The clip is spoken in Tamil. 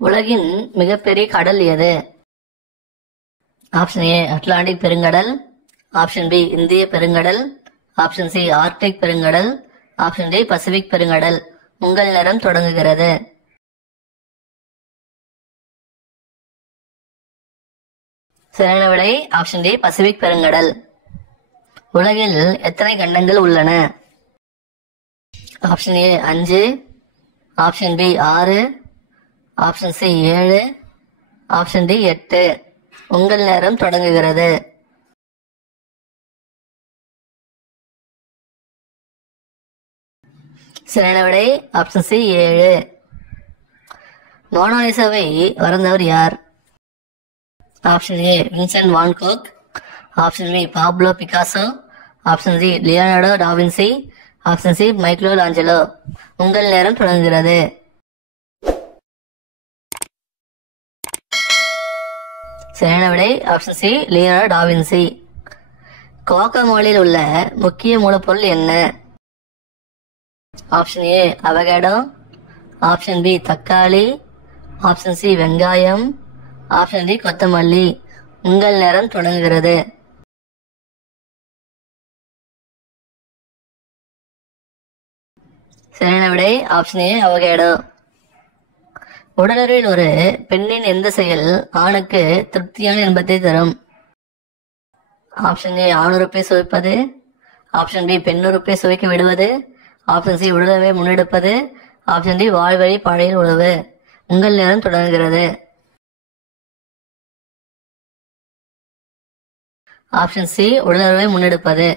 உலகின் மிகப்பெரிய கடல் எது? ஆப்ஷன் ஏ அட்லாண்டிக் பெருங்கடல், ஆப்ஷன் பி இந்திய பெருங்கடல், ஆப்ஷன் சி ஆர்க்டிக் பெருங்கடல், ஆப்ஷன் டி பசிபிக் பெருங்கடல். உங்கள் நேரம் தொடங்குகிறது. சரியான விடை ஆப்ஷன் டி பசிபிக் பெருங்கடல். உலகில் எத்தனை கண்டங்கள் உள்ளன? Option A 5, option B 6, option C 7, option D 8. உங்கள் நேரம் தொடங்குகிறது. சரியான விடை ஆப்ஷன் சி 7. மோனாலிசாவை வரைந்தவர் யார்? Option A Vincent van Gogh, option B Pablo Picasso, option C Leonardo da Vinci, option C Michelangelo. உங்கள் நேரம் தொடங்குகிறது. சரியான விடை ஆப்ஷன் சி லியோனார்டோ டாவின்சி. குவாக்காமோலில் உள்ள முக்கிய மூலப்பொருள் என்ன? Option A avocado, option B தக்காளி, ஆப்ஷன் சி வெங்காயம், ஆப்ஷன் டி கொத்தமல்லி. உங்கள் நேரம் தொடங்குகிறது. சரியான விடை ஆப்ஷன் ஏ அவகேடோ. உடலுறவில் ஒரு பெண்ணின் எந்த செயல் ஆணுக்கு திருப்தியான இன்பத்தை தரும்? ஆப்ஷன் ஏ ஆணுறுப்பை சுவைப்பது, ஆப்ஷன் பி பெண்ணுறுப்பை சுவைக்க விடுவது, ஆப்ஷன் சி உடலுறவை முன்னெடுப்பது, ஆப்ஷன் டி வாழ்வழி பழையில் உழவு. உங்கள் நேரம் தொடங்குகிறது. ஆப்ஷன் சி உடலுறவை முன்னெடுப்பது.